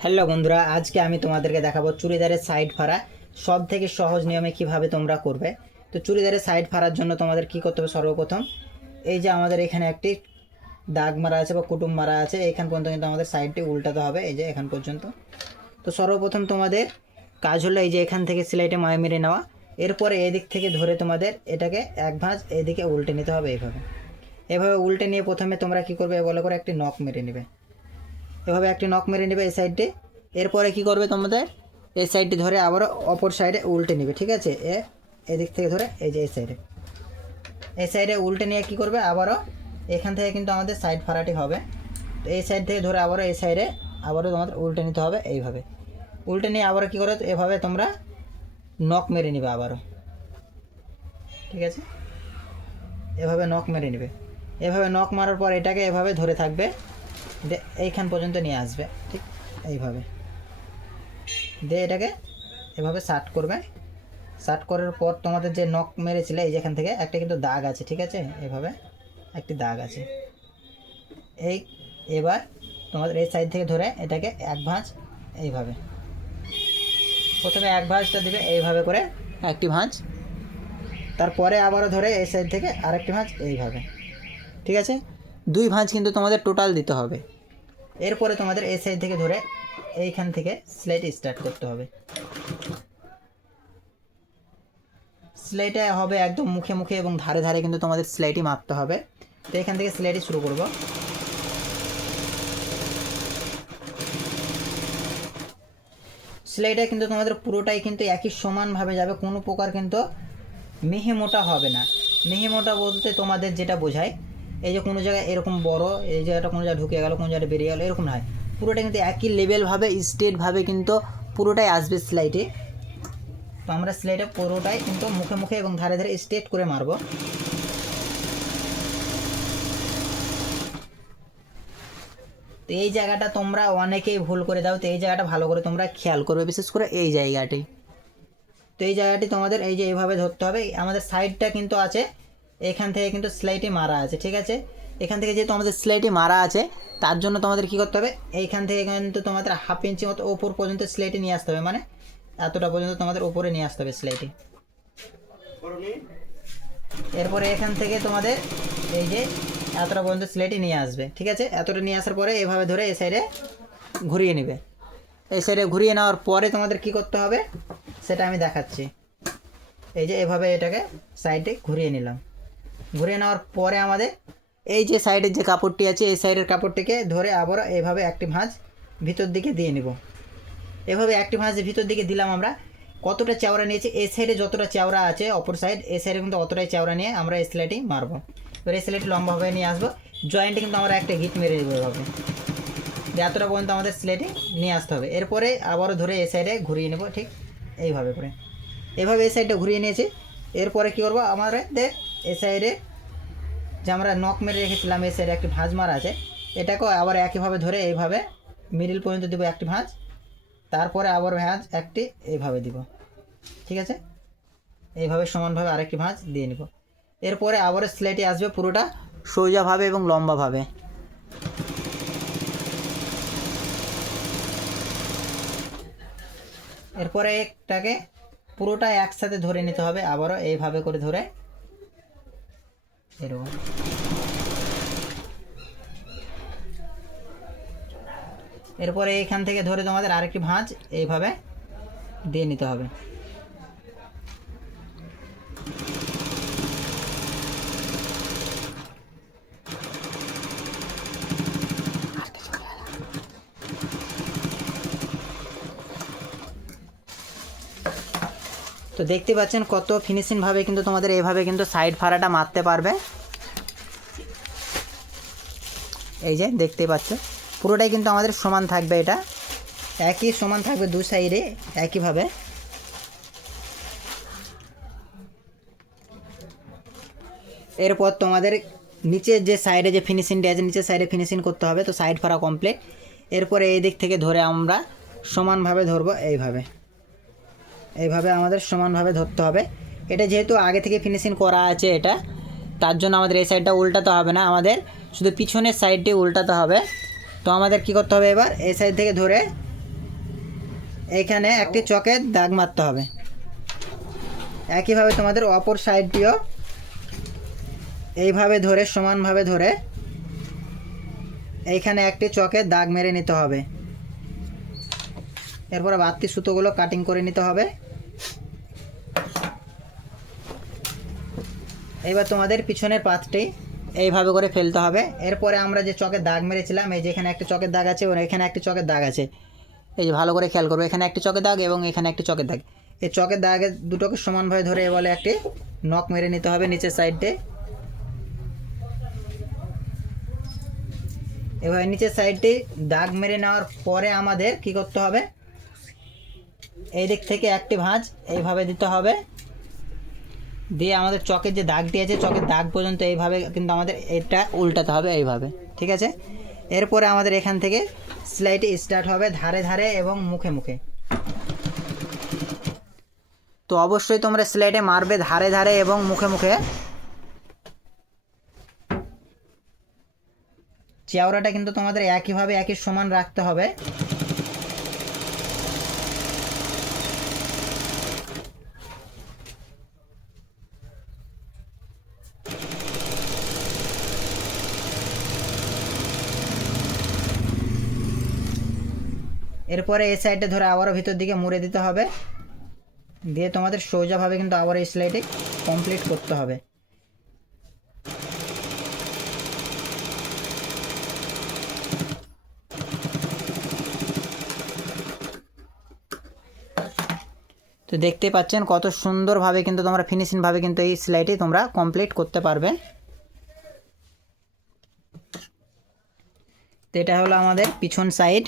Hello বন্ধুরা, আজকে আমি তোমাদেরকে দেখাবো চুড়িদারের সাইড ফাড়া সব থেকে সহজ নিয়মে কিভাবে তোমরা করবে। তো চুড়িদারের সাইড ফাড়ার জন্য তোমাদের কি করতে হবে, সর্বপ্রথম এই যে আমাদের এখানে একটি দাগ মারা আছে বা কুটুম মারা আছে, এখান পর্যন্ত কিন্তু আমাদের সাইডটি উল্টাতে হবে, এই যে এখান পর্যন্ত। তো সর্বপ্রথম তোমাদের কাজ হলো এই যে এখান থেকে সেলাইটা মায় মেরে নেওয়া, এরপরে এদিক থেকে ধরে তোমাদের এটাকে এক ভাঁজ এদিকে উল্টে নিতে হবে। এইভাবে এভাবে উল্টে নিয়ে প্রথমে তোমরা কি করবে, বলে করে একটি নখ মেরে নেবে, এভাবে একটি নখ মেরে নেবে এই সাইডে। এরপরে কি করবে, তোমাদের এই সাইডটি ধরে আবারও অপর সাইডে উল্টে নেবে, ঠিক আছে। এদিক থেকে ধরে এই যে এই সাইডে উল্টে নিয়ে কি করবে, আবারও এখান থেকে কিন্তু আমাদের সাইড ফাড়াটি হবে। তো এই সাইড থেকে ধরে আবারও এই সাইডে আবারও তোমাদের উল্টে নিতে হবে। এইভাবে উল্টে নিয়ে আবারও কী করবে, এভাবে তোমরা নখ মেরে নেবে আবারও, ঠিক আছে। এভাবে নখ মেরে নেবে, এভাবে নখ মারার পর এটাকে এভাবে ধরে থাকবে, এইখান পর্যন্ত নিয়ে আসবে, ঠিক এইভাবে দিয়ে এটাকে এভাবে শার্ট করবে। শার্ট করার পর তোমাদের যে নখ মেরেছিলে এই যেখান থেকে একটা কিন্তু দাগ আছে, ঠিক আছে, এভাবে একটি দাগ আছে। এবার তোমাদের এই সাইড থেকে ধরে এটাকে এক ভাঁজ এইভাবে, প্রথমে এক ভাঁজটা দিবে এইভাবে করে একটি ভাঁজ, তারপরে আবারও ধরে এই সাইড থেকে আরেকটি ভাঁজ এইভাবে, ঠিক আছে। দুই ভাঁজ কিন্তু তোমাদের টোটাল দিতে হবে। এরপরে তোমাদের এই সাইড থেকে ধরে এইখান থেকে সেলাইটি স্টার্ট করতে হবে। সেলাইটা হবে একদম মুখে মুখে এবং ধারে ধারে কিন্তু তোমাদের সেলাইটি মারতে হবে। তো এখান থেকে সেলাইটি শুরু করব। সেলাইটা কিন্তু তোমাদের পুরোটাই কিন্তু একই সমানভাবে যাবে, কোনো প্রকার কিন্তু মিহি মোটা হবে না। মিহি মোটা বলতে তোমাদের যেটা বোঝায়, এই যে কোনো জায়গায় এরকম বড়, এই জায়গাটা কোনো জায়গায় ঢুকে গেল, কোনো জায়গায় বেরিয়ে গেল, এরকম নয়। পুরোটা কিন্তু একই লেভেলভাবে স্ট্রেটভাবে কিন্তু পুরোটাই আসবে সেলাইটি। তো আমরা সেলাইটা পুরোটাই কিন্তু মুখে মুখে এবং ধারে ধারে স্ট্রেট করে মারব। তো এই জায়গাটা তোমরা অনেকেই ভুল করে দাও, তো এই জায়গাটা ভালো করে তোমরা খেয়াল করবে, বিশেষ করে এই জায়গাটি। তো এই জায়গাটি তোমাদের এই যে এইভাবে ধরতে হবে। আমাদের সাইডটা কিন্তু আছে, এখান থেকে কিন্তু সেলাইটি মারা আছে, ঠিক আছে। এখান থেকে যেহেতু আমাদের সেলাইটি মারা আছে, তার জন্য তোমাদের কী করতে হবে, এইখান থেকে কিন্তু তোমাদের হাফ ইঞ্চি মতো ওপর পর্যন্ত সেলাইটি নিয়ে আসতে হবে, মানে এতটা পর্যন্ত তোমাদের উপরে নিয়ে আসতে হবে সেলাইটি। এরপরে এখান থেকে তোমাদের এই যে এতটা পর্যন্ত সেলাইটি নিয়ে আসবে, ঠিক আছে। এতটা নিয়ে আসার পরে এভাবে ধরে এই সাইডে ঘুরিয়ে নেবে। এই সাইডে ঘুরিয়ে নেওয়ার পরে তোমাদের কি করতে হবে সেটা আমি দেখাচ্ছি। এই যে এভাবে এটাকে সাইডে ঘুরিয়ে নিলাম। ঘুরিয়ে নেওয়ার পরে আমাদের এই যে সাইডের যে কাপড়টি আছে, এই সাইডের কাপড়টিকে ধরে আবার এভাবে একটি ভাঁজ ভিতর দিকে দিয়ে নিব। এভাবে একটি ভাঁজ ভিতর দিকে দিলাম। আমরা কতটা চওড়া নিয়েছি, এই সাইডে যতটা চওড়া আছে অপর সাইড, এই সাইডে কিন্তু অতটাই চওড়া নিয়ে আমরা এই সেলাইটি মারবো। এবার এই সেলাইটি লম্বাভাবে নিয়ে আসবো, জয়েন্টে কিন্তু আমরা একটা গিট মেরে দেবো এভাবে, এতটা পর্যন্ত আমাদের সেলাইটি নিয়ে আসতে হবে। এরপরে আবারও ধরে এই সাইডে ঘুরিয়ে নেব, ঠিক এইভাবে করে। এভাবে এই সাইডটা ঘুরিয়ে নিয়েছি। এরপরে কী করবো, আমাদের এই সাইডে যে আমরা নখ মেরে রেখেছিলাম, এই সাইডে একটি ভাঁজ মারা আছে, এটাকেও আবার একইভাবে ধরে এইভাবে মিডিল পর্যন্ত দেবো একটি ভাঁজ, তারপরে আবার ভাঁজ একটি এইভাবে দিব, ঠিক আছে। এইভাবে সমানভাবে আরেকটি ভাঁজ দিয়ে নিব। এরপরে আবারও সেলাইটি আসবে পুরোটা সোজাভাবে এবং লম্বাভাবে। এরপরে একটাকে পুরোটা একসাথে ধরে নিতে হবে, আবারও এইভাবে করে ধরে এরকম। এরপরে এখান থেকে ধরে তোমাদের আরেকটি ভাঁজ এইভাবে দিয়ে নিতে হবে। তো দেখতে পাচ্ছেন কত ফিনিশিংভাবে কিন্তু তোমাদের এইভাবে কিন্তু সাইড ফাড়াটা মারতে পারবে। এই যে দেখতে পাচ্ছ পুরোটাই কিন্তু আমাদের সমান থাকবে, এটা একই সমান থাকবে দু সাইডে একইভাবে। এরপর তোমাদের নিচের যে সাইডে যে ফিনিশিংটা আছে, নিচের সাইডে ফিনিশিং করতে হবে। তো সাইড ফাড়া কমপ্লিট। এরপরে এই দিক থেকে ধরে আমরা সমানভাবে ধরবো, এইভাবে এইভাবে আমাদের সমানভাবে ধরতে হবে। এটা যেহেতু আগে থেকে ফিনিশিং করা আছে, এটা তার জন্য আমাদের এই সাইডটা উল্টাতে হবে না, আমাদের শুধু পিছনের সাইডটি উল্টাতে হবে। তো আমাদের কি করতে হবে, এবার এই সাইড থেকে ধরে এইখানে একটি চকের দাগ মারতে হবে। একইভাবে তোমাদের অপর সাইডটিও এইভাবে ধরে সমানভাবে ধরে এইখানে একটি চকের দাগ মেরে নিতে হবে। এরপরে বাড়তি সুতোগুলো কাটিং করে নিতে হবে। এবার তোমাদের পিছনের পাতটি এইভাবে করে ফেলতে হবে। এরপরে আমরা যে চকের দাগ মেরেছিলাম, এই যে এখানে একটা চকের দাগ আছে এবং এখানে একটি চকের দাগ আছে, এই যে ভালো করে খেয়াল করবে, এখানে একটি চকের দাগ এবং এখানে একটি চকের দাগ। এই চকের দাগের দুটোকে সমানভাবে ধরে বলে একটি নখ মেরে নিতে হবে নিচের সাইডে। এবার নিচের সাইডটি দাগ মেরে নেওয়ার পরে আমাদের কি করতে হবে, এই দিক থেকে একটি ভাঁজ এইভাবে দিতে হবে, দিয়ে আমাদের চকের যে দাগটি আছে চকের দাগ পর্যন্ত এইভাবে কিন্তু আমাদের এটা উল্টাতে হবে এইভাবে, ঠিক আছে। এরপরে আমাদের এখান থেকে সেলাইটি স্টার্ট হবে ধারে ধারে এবং মুখে মুখে। তো অবশ্যই তোমরা সেলাইটা মারবে ধারে ধারে এবং মুখে মুখে। চেওড়াটা কিন্তু তোমাদের একইভাবে একই সমান রাখতে হবে। এরপরে এই সাইডে ধরে আবারও ভিতর দিকে মুড়ে দিতে হবে, দিয়ে তোমাদের সোজাভাবে কিন্তু আবার এই সেলাইটি কমপ্লিট করতে হবে। তো দেখতে পাচ্ছেন কত সুন্দরভাবে কিন্তু তোমরা ফিনিশিংভাবে কিন্তু এই সেলাইটি তোমরা কমপ্লিট করতে পারবে। তো এটা হলো আমাদের পিছন সাইড।